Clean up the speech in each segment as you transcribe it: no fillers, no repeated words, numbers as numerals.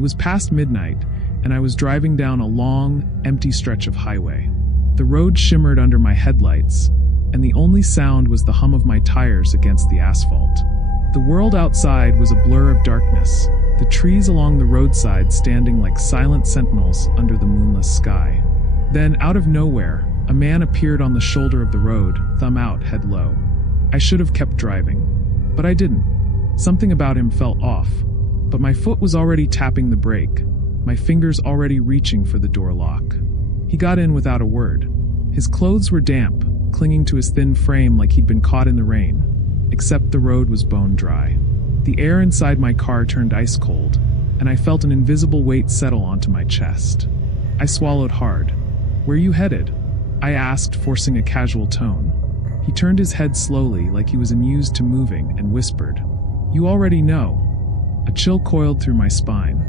It was past midnight, and I was driving down a long, empty stretch of highway. The road shimmered under my headlights, and the only sound was the hum of my tires against the asphalt. The world outside was a blur of darkness, the trees along the roadside standing like silent sentinels under the moonless sky. Then, out of nowhere, a man appeared on the shoulder of the road, thumb out, head low. I should have kept driving, but I didn't. Something about him felt off, but my foot was already tapping the brake, my fingers already reaching for the door lock. He got in without a word. His clothes were damp, clinging to his thin frame like he'd been caught in the rain, except the road was bone dry. The air inside my car turned ice cold, and I felt an invisible weight settle onto my chest. I swallowed hard. "Where you headed?" I asked, forcing a casual tone. He turned his head slowly, like he was unused to moving, and whispered, "You already know." A chill coiled through my spine.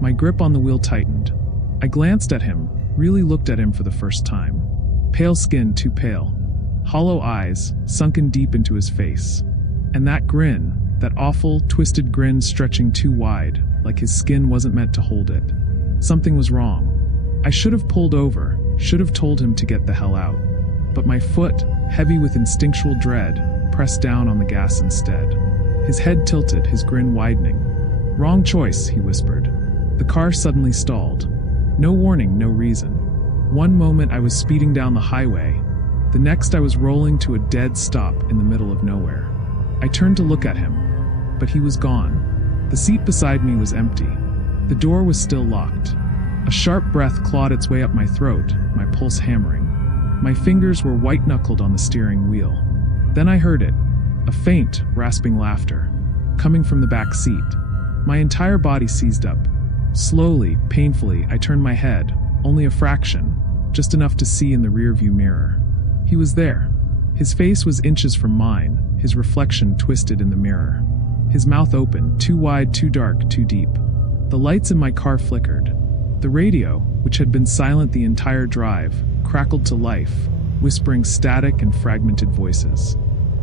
My grip on the wheel tightened. I glanced at him, really looked at him for the first time. Pale skin, too pale. Hollow eyes, sunken deep into his face. And that grin, that awful, twisted grin stretching too wide, like his skin wasn't meant to hold it. Something was wrong. I should have pulled over, should have told him to get the hell out. But my foot, heavy with instinctual dread, pressed down on the gas instead. His head tilted, his grin widening. "Wrong choice," he whispered. The car suddenly stalled. No warning, no reason. One moment I was speeding down the highway, the next I was rolling to a dead stop in the middle of nowhere. I turned to look at him, but he was gone. The seat beside me was empty. The door was still locked. A sharp breath clawed its way up my throat, my pulse hammering. My fingers were white-knuckled on the steering wheel. Then I heard it, a faint, rasping laughter, coming from the back seat. My entire body seized up. Slowly, painfully, I turned my head, only a fraction, just enough to see in the rearview mirror. He was there. His face was inches from mine, his reflection twisted in the mirror. His mouth open, too wide, too dark, too deep. The lights in my car flickered. The radio, which had been silent the entire drive, crackled to life, whispering static and fragmented voices.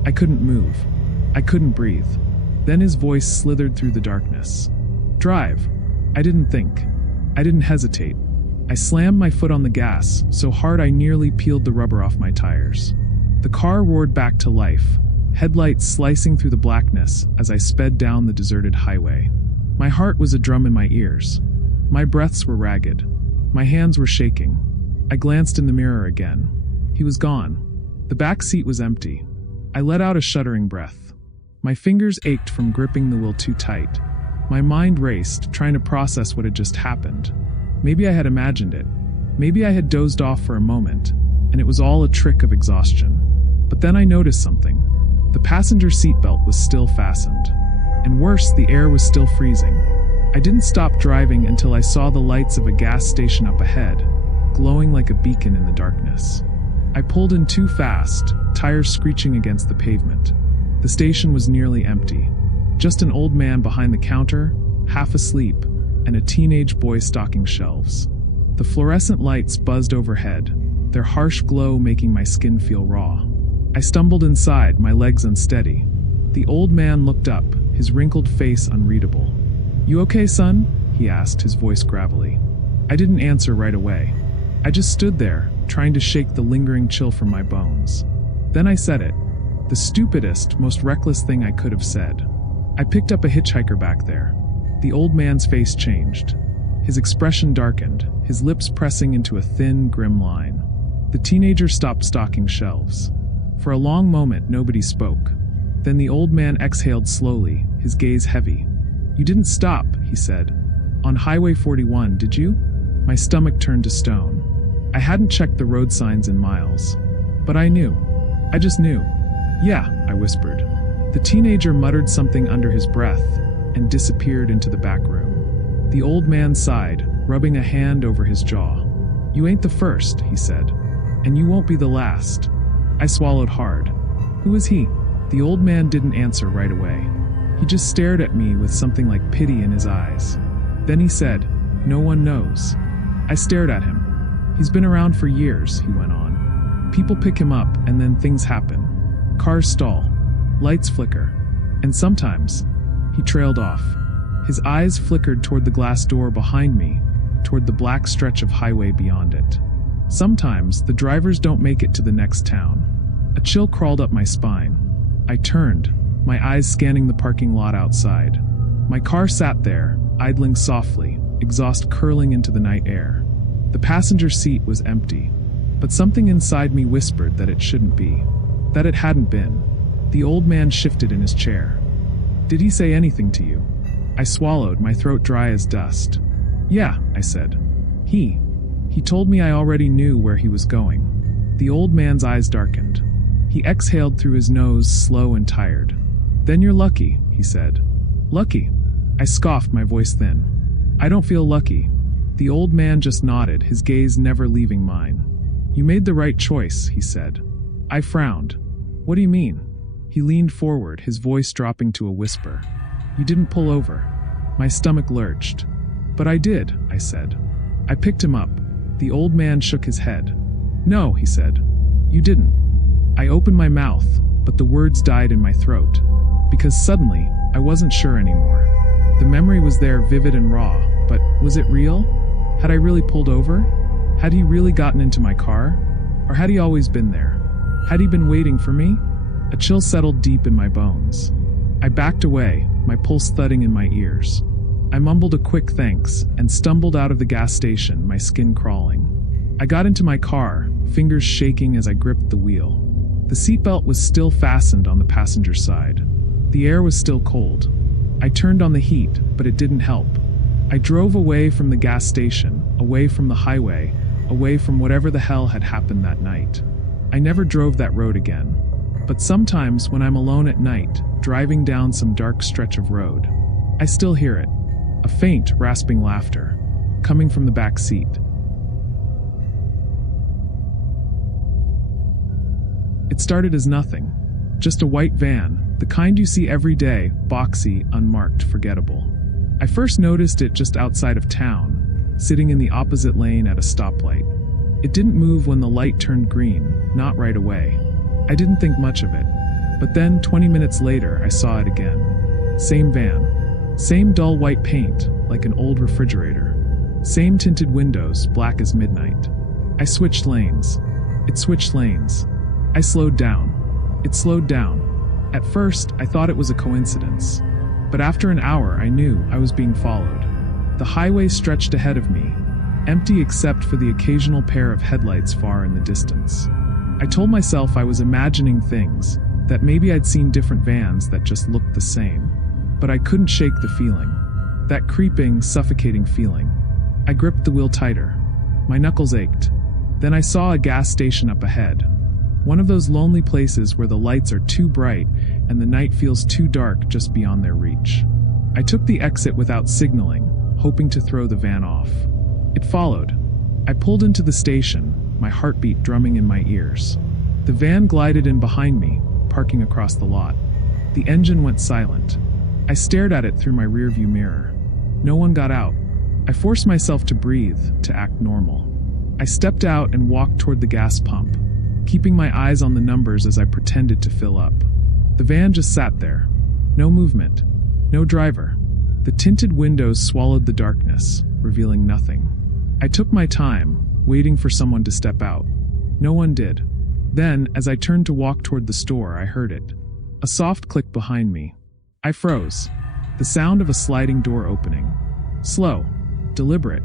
I couldn't move. I couldn't breathe. Then his voice slithered through the darkness. "Drive." I didn't think. I didn't hesitate. I slammed my foot on the gas, so hard I nearly peeled the rubber off my tires. The car roared back to life, headlights slicing through the blackness as I sped down the deserted highway. My heart was a drum in my ears. My breaths were ragged. My hands were shaking. I glanced in the mirror again. He was gone. The back seat was empty. I let out a shuddering breath. My fingers ached from gripping the wheel too tight. My mind raced, trying to process what had just happened. Maybe I had imagined it. Maybe I had dozed off for a moment, and it was all a trick of exhaustion. But then I noticed something. The passenger seatbelt was still fastened. And worse, the air was still freezing. I didn't stop driving until I saw the lights of a gas station up ahead, glowing like a beacon in the darkness. I pulled in too fast, tires screeching against the pavement. The station was nearly empty. Just an old man behind the counter, half asleep, and a teenage boy stocking shelves. The fluorescent lights buzzed overhead, their harsh glow making my skin feel raw. I stumbled inside, my legs unsteady. The old man looked up, his wrinkled face unreadable. "You okay, son?" he asked, his voice gravelly. I didn't answer right away. I just stood there, trying to shake the lingering chill from my bones. Then I said it. The stupidest, most reckless thing I could have said. I picked up a hitchhiker back there. The old man's face changed. His expression darkened, his lips pressing into a thin, grim line. The teenager stopped stocking shelves. For a long moment, nobody spoke. Then the old man exhaled slowly, his gaze heavy. "You didn't stop," he said. "On Highway 41, did you?" My stomach turned to stone. I hadn't checked the road signs in miles. But I knew. I just knew. "Yeah," I whispered. The teenager muttered something under his breath and disappeared into the back room. The old man sighed, rubbing a hand over his jaw. "You ain't the first," he said. "And you won't be the last." I swallowed hard. "Who is he?" The old man didn't answer right away. He just stared at me with something like pity in his eyes. Then he said, "No one knows." I stared at him. "He's been around for years," he went on. "People pick him up and then things happen. Cars stall. Lights flicker. And sometimes..." He trailed off. His eyes flickered toward the glass door behind me, toward the black stretch of highway beyond it. Sometimes, the drivers don't make it to the next town. A chill crawled up my spine. I turned, my eyes scanning the parking lot outside. My car sat there, idling softly, exhaust curling into the night air. The passenger seat was empty, but something inside me whispered that it shouldn't be, that it hadn't been. The old man shifted in his chair. "Did he say anything to you?" I swallowed, my throat dry as dust. "Yeah," I said. He told me I already knew where he was going." The old man's eyes darkened. He exhaled through his nose, slow and tired. "Then you're lucky," he said. "Lucky?" I scoffed, my voice thin. "I don't feel lucky." The old man just nodded, his gaze never leaving mine. "You made the right choice," he said. I frowned. "What do you mean?" He leaned forward, his voice dropping to a whisper. "You didn't pull over." My stomach lurched. "But I did," I said. I picked him up. The old man shook his head. "No," he said. "You didn't." I opened my mouth, but the words died in my throat. Because suddenly, I wasn't sure anymore. The memory was there, vivid and raw, but was it real? Had I really pulled over? Had he really gotten into my car? Or had he always been there? Had he been waiting for me? A chill settled deep in my bones. I backed away, my pulse thudding in my ears. I mumbled a quick thanks and stumbled out of the gas station, my skin crawling. I got into my car, fingers shaking as I gripped the wheel. The seatbelt was still fastened on the passenger side. The air was still cold. I turned on the heat, but it didn't help. I drove away from the gas station, away from the highway, away from whatever the hell had happened that night. I never drove that road again. But sometimes when I'm alone at night, driving down some dark stretch of road, I still hear it. A faint, rasping laughter, coming from the back seat. It started as nothing. Just a white van, the kind you see every day, boxy, unmarked, forgettable. I first noticed it just outside of town, sitting in the opposite lane at a stoplight. It didn't move when the light turned green, not right away. I didn't think much of it. But then, 20 minutes later, I saw it again. Same van. Same dull white paint, like an old refrigerator. Same tinted windows, black as midnight. I switched lanes. It switched lanes. I slowed down. It slowed down. At first, I thought it was a coincidence. But after an hour, I knew I was being followed. The highway stretched ahead of me, empty except for the occasional pair of headlights far in the distance. I told myself I was imagining things, that maybe I'd seen different vans that just looked the same. But I couldn't shake the feeling. That creeping, suffocating feeling. I gripped the wheel tighter. My knuckles ached. Then I saw a gas station up ahead. One of those lonely places where the lights are too bright and the night feels too dark just beyond their reach. I took the exit without signaling, hoping to throw the van off. It followed. I pulled into the station, my heartbeat drumming in my ears. The van glided in behind me, parking across the lot. The engine went silent. I stared at it through my rearview mirror. No one got out. I forced myself to breathe, to act normal. I stepped out and walked toward the gas pump, keeping my eyes on the numbers as I pretended to fill up. The van just sat there. No movement. No driver. The tinted windows swallowed the darkness, revealing nothing. I took my time, waiting for someone to step out. No one did. Then, as I turned to walk toward the store, I heard it. A soft click behind me. I froze. The sound of a sliding door opening. Slow. Deliberate.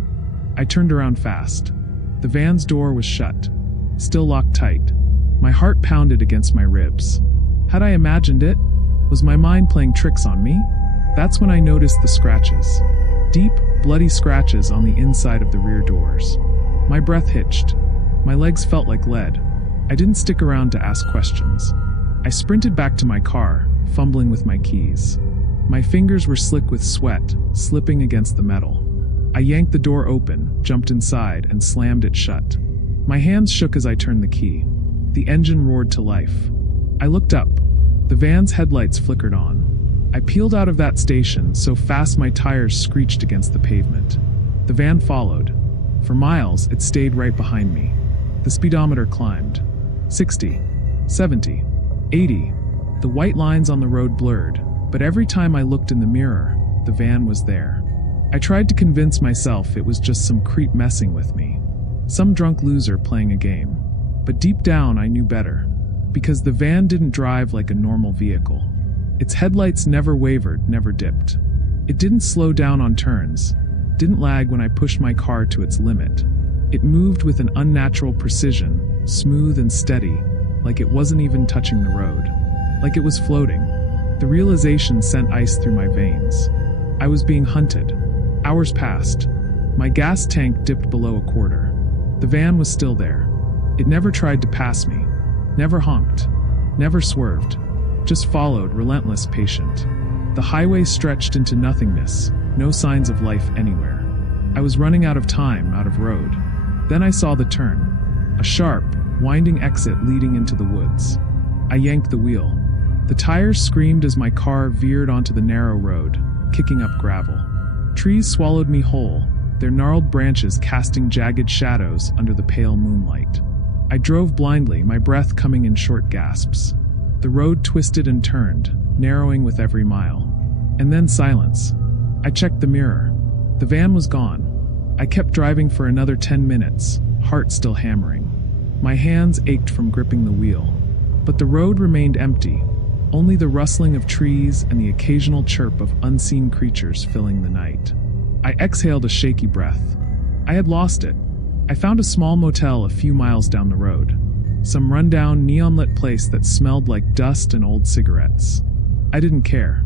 I turned around fast. The van's door was shut. Still locked tight. My heart pounded against my ribs. Had I imagined it? Was my mind playing tricks on me? That's when I noticed the scratches. Deep, bloody scratches on the inside of the rear doors. My breath hitched. My legs felt like lead. I didn't stick around to ask questions. I sprinted back to my car, fumbling with my keys. My fingers were slick with sweat, slipping against the metal. I yanked the door open, jumped inside, and slammed it shut. My hands shook as I turned the key. The engine roared to life. I looked up. The van's headlights flickered on. I peeled out of that station so fast my tires screeched against the pavement. The van followed. For miles, it stayed right behind me. The speedometer climbed. 60, 70, 80. The white lines on the road blurred, but every time I looked in the mirror, the van was there. I tried to convince myself it was just some creep messing with me, some drunk loser playing a game. But deep down I knew better, because the van didn't drive like a normal vehicle. Its headlights never wavered, never dipped. It didn't slow down on turns, didn't lag when I pushed my car to its limit. It moved with an unnatural precision, smooth and steady, like it wasn't even touching the road. Like it was floating. The realization sent ice through my veins. I was being hunted. Hours passed. My gas tank dipped below a quarter. The van was still there. It never tried to pass me, never honked, never swerved, just followed, relentless, patient. The highway stretched into nothingness, no signs of life anywhere. I was running out of time, out of road. Then I saw the turn, a sharp, winding exit leading into the woods. I yanked the wheel. The tires screamed as my car veered onto the narrow road, kicking up gravel. Trees swallowed me whole, their gnarled branches casting jagged shadows under the pale moonlight. I drove blindly, my breath coming in short gasps. The road twisted and turned, narrowing with every mile. And then silence. I checked the mirror. The van was gone. I kept driving for another 10 minutes, heart still hammering. My hands ached from gripping the wheel. But the road remained empty, only the rustling of trees and the occasional chirp of unseen creatures filling the night. I exhaled a shaky breath. I had lost it. I found a small motel a few miles down the road. Some rundown, neon-lit place that smelled like dust and old cigarettes. I didn't care.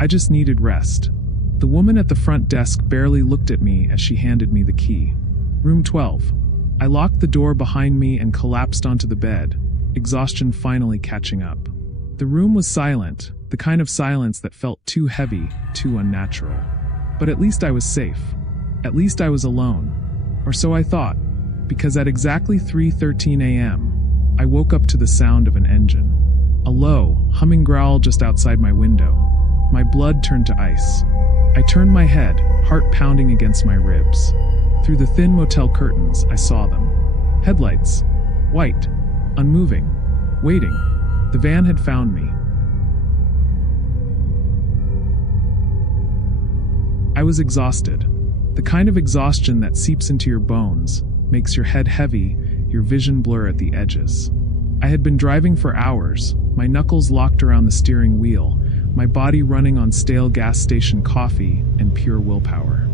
I just needed rest. The woman at the front desk barely looked at me as she handed me the key. Room 12. I locked the door behind me and collapsed onto the bed, exhaustion finally catching up. The room was silent, the kind of silence that felt too heavy, too unnatural. But at least I was safe. At least I was alone. Or so I thought, because at exactly 3:13 a.m., I woke up to the sound of an engine. A low, humming growl just outside my window. My blood turned to ice. I turned my head, heart pounding against my ribs. Through the thin motel curtains, I saw them. Headlights. White. Unmoving. Waiting. The van had found me. I was exhausted. The kind of exhaustion that seeps into your bones, makes your head heavy, your vision blur at the edges. I had been driving for hours, my knuckles locked around the steering wheel, my body running on stale gas station coffee and pure willpower.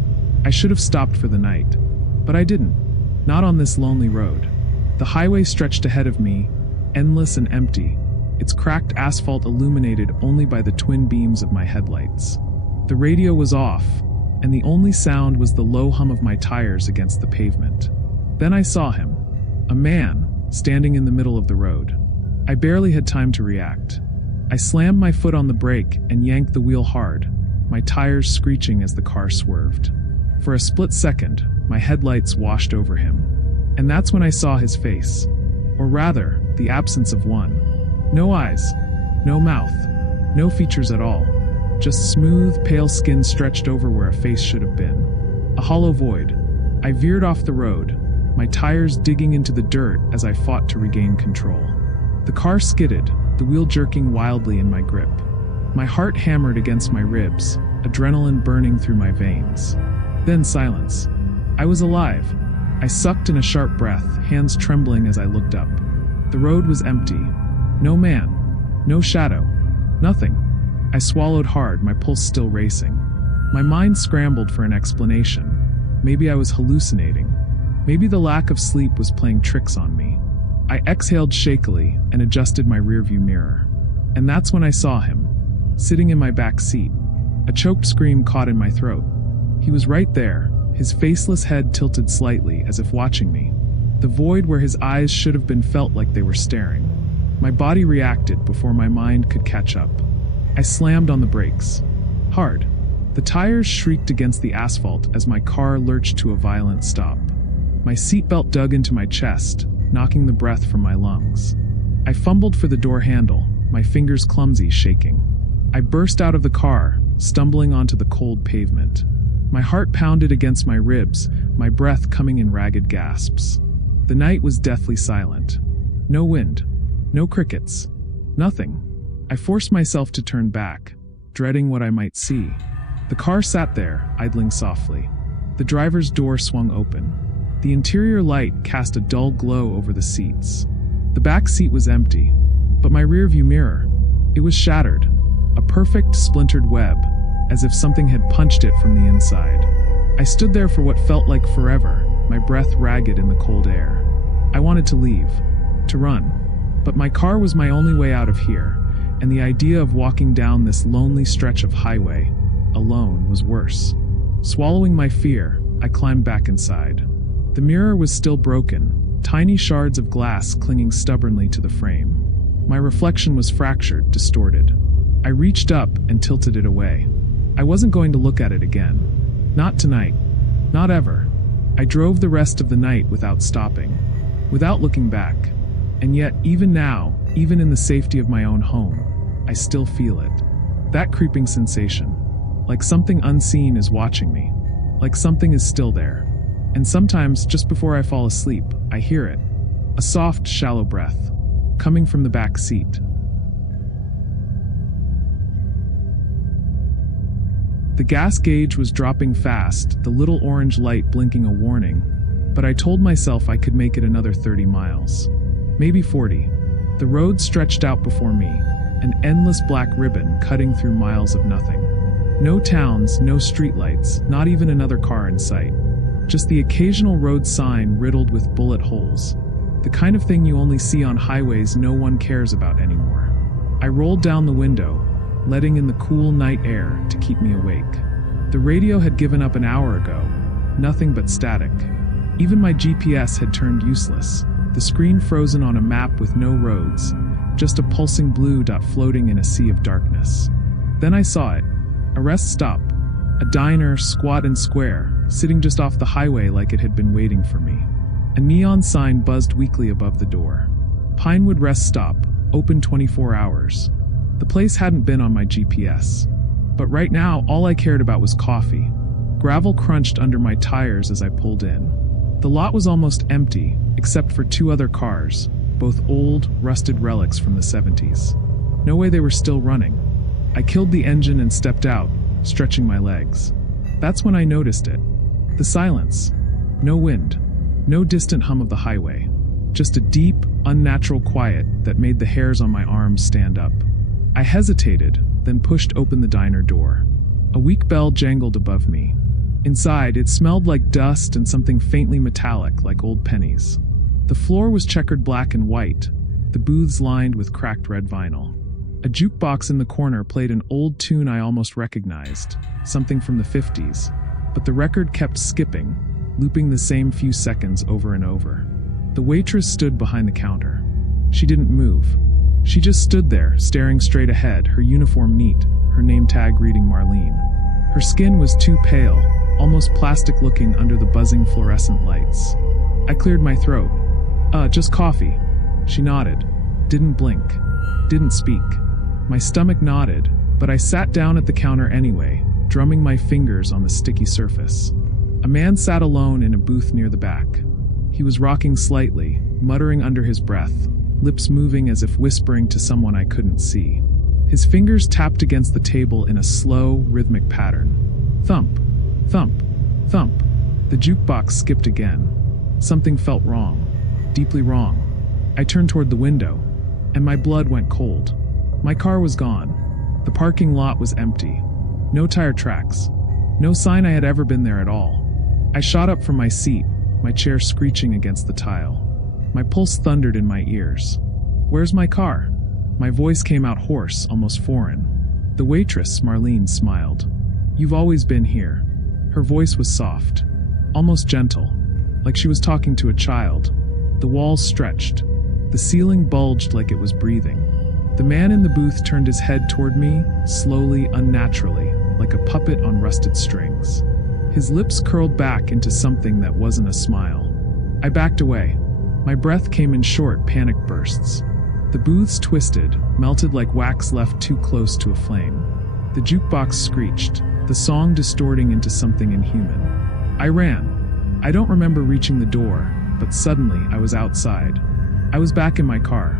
I should have stopped for the night, but I didn't. Not on this lonely road. The highway stretched ahead of me, endless and empty, its cracked asphalt illuminated only by the twin beams of my headlights. The radio was off, and the only sound was the low hum of my tires against the pavement. Then I saw him, a man, standing in the middle of the road. I barely had time to react. I slammed my foot on the brake and yanked the wheel hard, my tires screeching as the car swerved. For a split second, my headlights washed over him. And that's when I saw his face. Or rather, the absence of one. No eyes, no mouth, no features at all. Just smooth, pale skin stretched over where a face should have been. A hollow void. I veered off the road, my tires digging into the dirt as I fought to regain control. The car skidded, the wheel jerking wildly in my grip. My heart hammered against my ribs, adrenaline burning through my veins. Then silence. I was alive. I sucked in a sharp breath, hands trembling as I looked up. The road was empty. No man. No shadow. Nothing. I swallowed hard, my pulse still racing. My mind scrambled for an explanation. Maybe I was hallucinating. Maybe the lack of sleep was playing tricks on me. I exhaled shakily and adjusted my rearview mirror. And that's when I saw him, sitting in my back seat. A choked scream caught in my throat. He was right there, his faceless head tilted slightly as if watching me. The void where his eyes should have been felt like they were staring. My body reacted before my mind could catch up. I slammed on the brakes. Hard. The tires shrieked against the asphalt as my car lurched to a violent stop. My seatbelt dug into my chest, knocking the breath from my lungs. I fumbled for the door handle, my fingers clumsy, shaking. I burst out of the car, stumbling onto the cold pavement. My heart pounded against my ribs, my breath coming in ragged gasps. The night was deathly silent. No wind. No crickets. Nothing. I forced myself to turn back, dreading what I might see. The car sat there, idling softly. The driver's door swung open. The interior light cast a dull glow over the seats. The back seat was empty, but my rearview mirror, it was shattered, a perfect splintered web, as if something had punched it from the inside. I stood there for what felt like forever, my breath ragged in the cold air. I wanted to leave, to run, but my car was my only way out of here, and the idea of walking down this lonely stretch of highway, alone, was worse. Swallowing my fear, I climbed back inside. The mirror was still broken, tiny shards of glass clinging stubbornly to the frame. My reflection was fractured, distorted. I reached up and tilted it away. I wasn't going to look at it again. Not tonight. Not ever. I drove the rest of the night without stopping, without looking back. And yet, even now, even in the safety of my own home, I still feel it. That creeping sensation. Like something unseen is watching me. Like something is still there. And sometimes, just before I fall asleep, I hear it. A soft, shallow breath, coming from the back seat. The gas gauge was dropping fast, the little orange light blinking a warning, but I told myself I could make it another 30 miles. Maybe 40. The road stretched out before me, an endless black ribbon cutting through miles of nothing. No towns, no streetlights, not even another car in sight. Just the occasional road sign riddled with bullet holes. The kind of thing you only see on highways no one cares about anymore. I rolled down the window, letting in the cool night air to keep me awake. The radio had given up an hour ago, nothing but static. Even my GPS had turned useless, the screen frozen on a map with no roads, just a pulsing blue dot floating in a sea of darkness. Then I saw it. A rest stop. A diner, squat and square, sitting just off the highway like it had been waiting for me. A neon sign buzzed weakly above the door. Pinewood Rest Stop, open 24 hours. The place hadn't been on my GPS. But right now, all I cared about was coffee. Gravel crunched under my tires as I pulled in. The lot was almost empty, except for two other cars, both old, rusted relics from the 70s. No way they were still running. I killed the engine and stepped out, stretching my legs. That's when I noticed it. The silence. No wind. No distant hum of the highway. Just a deep, unnatural quiet that made the hairs on my arms stand up. I hesitated, then pushed open the diner door. A weak bell jangled above me. Inside, it smelled like dust and something faintly metallic, like old pennies. The floor was checkered black and white, the booths lined with cracked red vinyl. A jukebox in the corner played an old tune I almost recognized, something from the 50s, but the record kept skipping, looping the same few seconds over and over. The waitress stood behind the counter. She didn't move. She just stood there, staring straight ahead, her uniform neat, her name tag reading Marlene. Her skin was too pale, almost plastic-looking under the buzzing fluorescent lights. I cleared my throat. Just coffee." She nodded, didn't blink, didn't speak. My stomach nodded, but I sat down at the counter anyway, drumming my fingers on the sticky surface. A man sat alone in a booth near the back. He was rocking slightly, muttering under his breath, lips moving as if whispering to someone I couldn't see. His fingers tapped against the table in a slow, rhythmic pattern. Thump, thump, thump. The jukebox skipped again. Something felt wrong, deeply wrong. I turned toward the window, and my blood went cold. My car was gone. The parking lot was empty. No tire tracks. No sign I had ever been there at all. I shot up from my seat, my chair screeching against the tile. My pulse thundered in my ears. "Where's my car?" My voice came out hoarse, almost foreign. The waitress, Marlene, smiled. "You've always been here." Her voice was soft, almost gentle, like she was talking to a child. The walls stretched. The ceiling bulged like it was breathing. The man in the booth turned his head toward me, slowly, unnaturally, like a puppet on rusted strings. His lips curled back into something that wasn't a smile. I backed away. My breath came in short, panicked bursts. The booths twisted, melted like wax left too close to a flame. The jukebox screeched, the song distorting into something inhuman. I ran. I don't remember reaching the door, but suddenly I was outside. I was back in my car.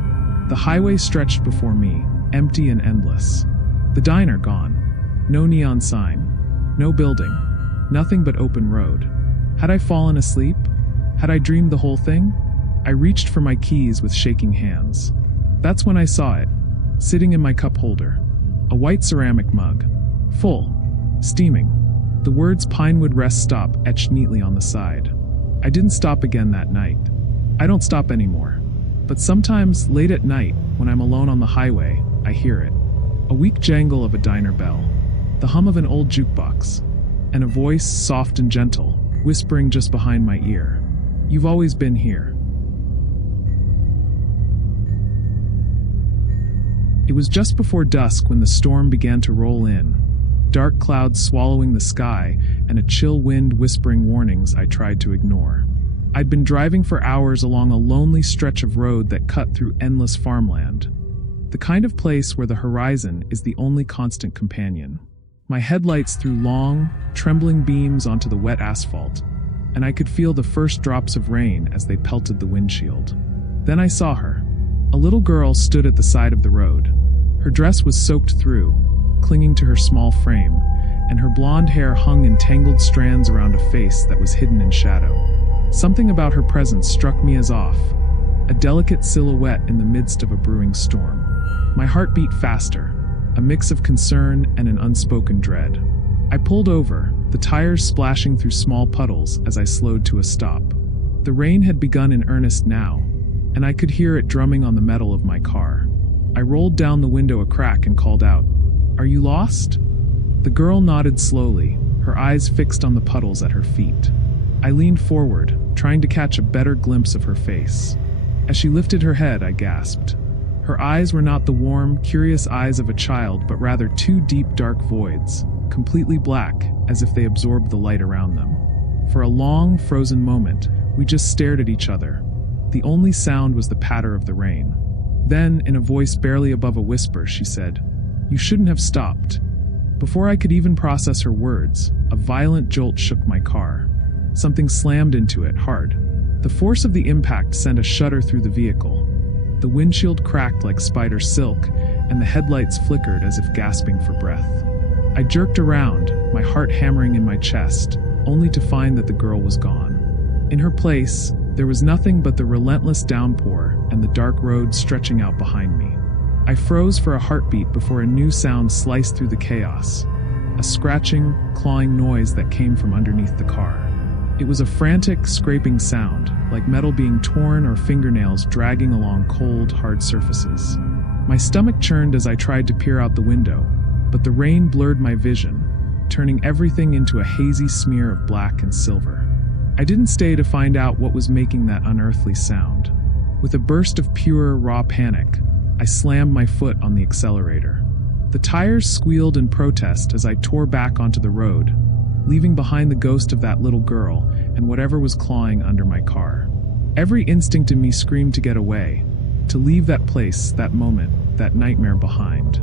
The highway stretched before me, empty and endless. The diner gone. No neon sign. No building. Nothing but open road. Had I fallen asleep? Had I dreamed the whole thing? I reached for my keys with shaking hands. That's when I saw it, sitting in my cup holder. A white ceramic mug. Full. Steaming. The words Pinewood Rest Stop etched neatly on the side. I didn't stop again that night. I don't stop anymore. But sometimes, late at night, when I'm alone on the highway, I hear it. A weak jangle of a diner bell. The hum of an old jukebox. And a voice, soft and gentle, whispering just behind my ear. You've always been here. It was just before dusk when the storm began to roll in, dark clouds swallowing the sky and a chill wind whispering warnings I tried to ignore. I'd been driving for hours along a lonely stretch of road that cut through endless farmland, the kind of place where the horizon is the only constant companion. My headlights threw long, trembling beams onto the wet asphalt, and I could feel the first drops of rain as they pelted the windshield. Then I saw her. A little girl stood at the side of the road. Her dress was soaked through, clinging to her small frame, and her blonde hair hung in tangled strands around a face that was hidden in shadow. Something about her presence struck me as off, a delicate silhouette in the midst of a brewing storm. My heart beat faster, a mix of concern and an unspoken dread. I pulled over, the tires splashing through small puddles as I slowed to a stop. The rain had begun in earnest now, and I could hear it drumming on the metal of my car. I rolled down the window a crack and called out, "Are you lost?" The girl nodded slowly, her eyes fixed on the puddles at her feet. I leaned forward, trying to catch a better glimpse of her face. As she lifted her head, I gasped. Her eyes were not the warm, curious eyes of a child, but rather two deep, dark voids, completely black, as if they absorbed the light around them. For a long, frozen moment, we just stared at each other. The only sound was the patter of the rain. Then, in a voice barely above a whisper, she said, "You shouldn't have stopped." Before I could even process her words, a violent jolt shook my car. Something slammed into it, hard. The force of the impact sent a shudder through the vehicle. The windshield cracked like spider silk, and the headlights flickered as if gasping for breath. I jerked around, my heart hammering in my chest, only to find that the girl was gone. In her place, there was nothing but the relentless downpour and the dark road stretching out behind me. I froze for a heartbeat before a new sound sliced through the chaos, a scratching, clawing noise that came from underneath the car. It was a frantic, scraping sound, like metal being torn or fingernails dragging along cold, hard surfaces. My stomach churned as I tried to peer out the window, but the rain blurred my vision, turning everything into a hazy smear of black and silver. I didn't stay to find out what was making that unearthly sound. With a burst of pure, raw panic, I slammed my foot on the accelerator. The tires squealed in protest as I tore back onto the road, leaving behind the ghost of that little girl and whatever was clawing under my car. Every instinct in me screamed to get away, to leave that place, that moment, that nightmare behind.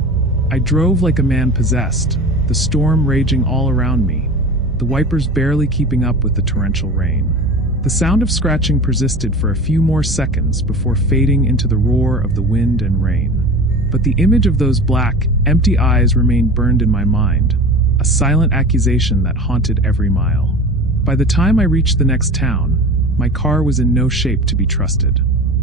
I drove like a man possessed, the storm raging all around me, the wipers barely keeping up with the torrential rain. The sound of scratching persisted for a few more seconds before fading into the roar of the wind and rain. But the image of those black, empty eyes remained burned in my mind, a silent accusation that haunted every mile. By the time I reached the next town, my car was in no shape to be trusted.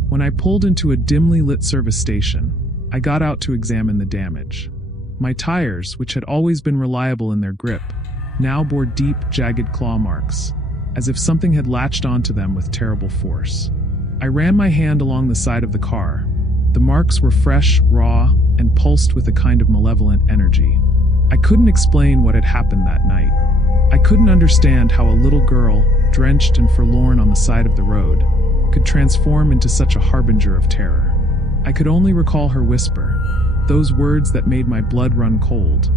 When I pulled into a dimly lit service station, I got out to examine the damage. My tires, which had always been reliable in their grip, now bore deep, jagged claw marks, as if something had latched onto them with terrible force. I ran my hand along the side of the car. The marks were fresh, raw, and pulsed with a kind of malevolent energy. I couldn't explain what had happened that night. I couldn't understand how a little girl, drenched and forlorn on the side of the road, could transform into such a harbinger of terror. I could only recall her whisper, those words that made my blood run cold,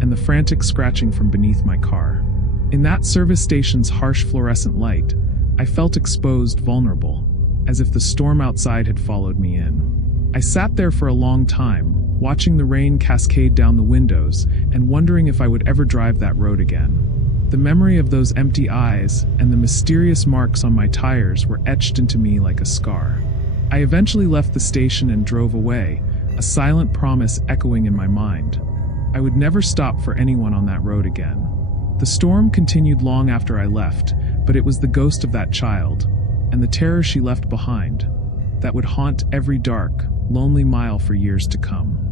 and the frantic scratching from beneath my car. In that service station's harsh fluorescent light, I felt exposed, vulnerable, as if the storm outside had followed me in. I sat there for a long time, watching the rain cascade down the windows and wondering if I would ever drive that road again. The memory of those empty eyes and the mysterious marks on my tires were etched into me like a scar. I eventually left the station and drove away, a silent promise echoing in my mind. I would never stop for anyone on that road again. The storm continued long after I left, but it was the ghost of that child, and the terror she left behind, that would haunt every dark, lonely mile for years to come.